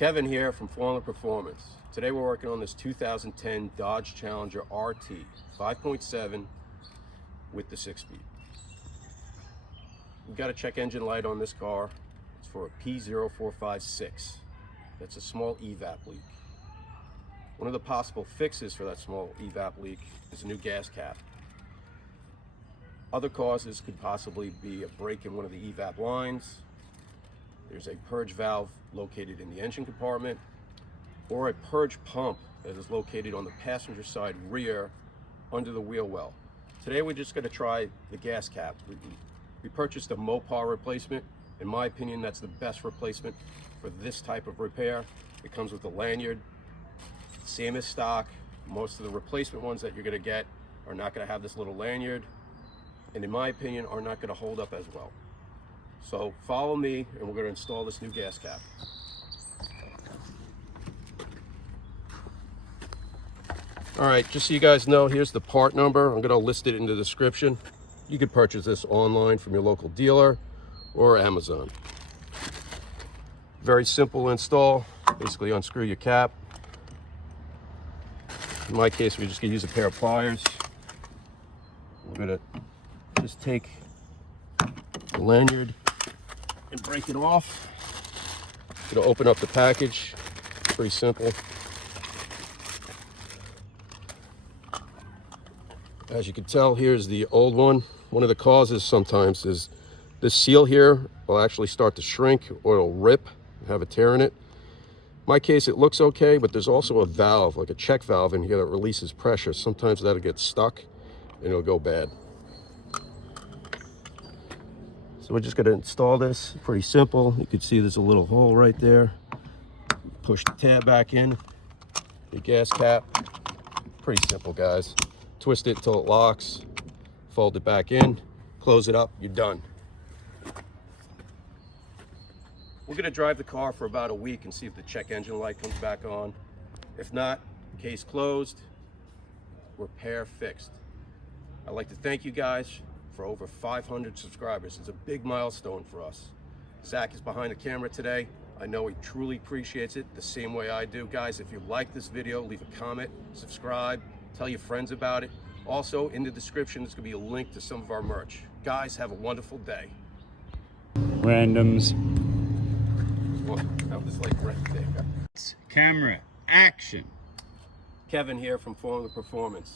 Kevin here from Formulaperformance. Today we're working on this 2010 Dodge Challenger RT 5.7 with the 6-speed. We've got a check engine light on this car. It's for a P0456. That's a small evap leak. One of the possible fixes for that small evap leak is a new gas cap. Other causes could possibly be a break in one of the evap lines. There's a purge valve located in the engine compartment, or a purge pump that is located on the passenger side rear under the wheel well. Today we're just going to try the gas cap. We purchased a Mopar replacement. In my opinion, that's the best replacement for this type of repair. It comes with a lanyard, same as stock. Most of the replacement ones that you're going to get are not going to have this little lanyard, and in my opinion are not going to hold up as well. So follow me and we're going to install this new gas cap. All right, just so you guys know, here's the part number. I'm going to list it in the description. You can purchase this online from your local dealer or Amazon. Very simple install. Basically unscrew your cap. In my case, we're just going to use a pair of pliers. We're going to just take the lanyard and break it off. Gonna open up the package. Pretty simple. As you can tell, here's the old one. One of the causes sometimes is this seal here will actually start to shrink or it'll rip, have a tear in it. In my case, it looks okay, but there's also a valve, like a check valve in here that releases pressure. Sometimes that'll get stuck and it'll go bad. So we're just going to install this. Pretty simple. You can see there's a little hole right there. Push the tab back in, the gas cap. Pretty simple, guys. Twist it until it locks, fold it back in, close it up, you're done. We're going to drive the car for about a week and see if the check engine light comes back on. If not, case closed, repair fixed. I'd like to thank you guys for over 500 subscribers. It's a big milestone for us. Zach is behind the camera today. I know he truly appreciates it the same way I do. Guys, if you like this video, leave a comment, subscribe, tell your friends about it. Also, in the description, there's going to be a link to some of our merch. Guys, have a wonderful day. Randoms. Well, that was like right there. Camera, action. Kevin here from Formulaperformance.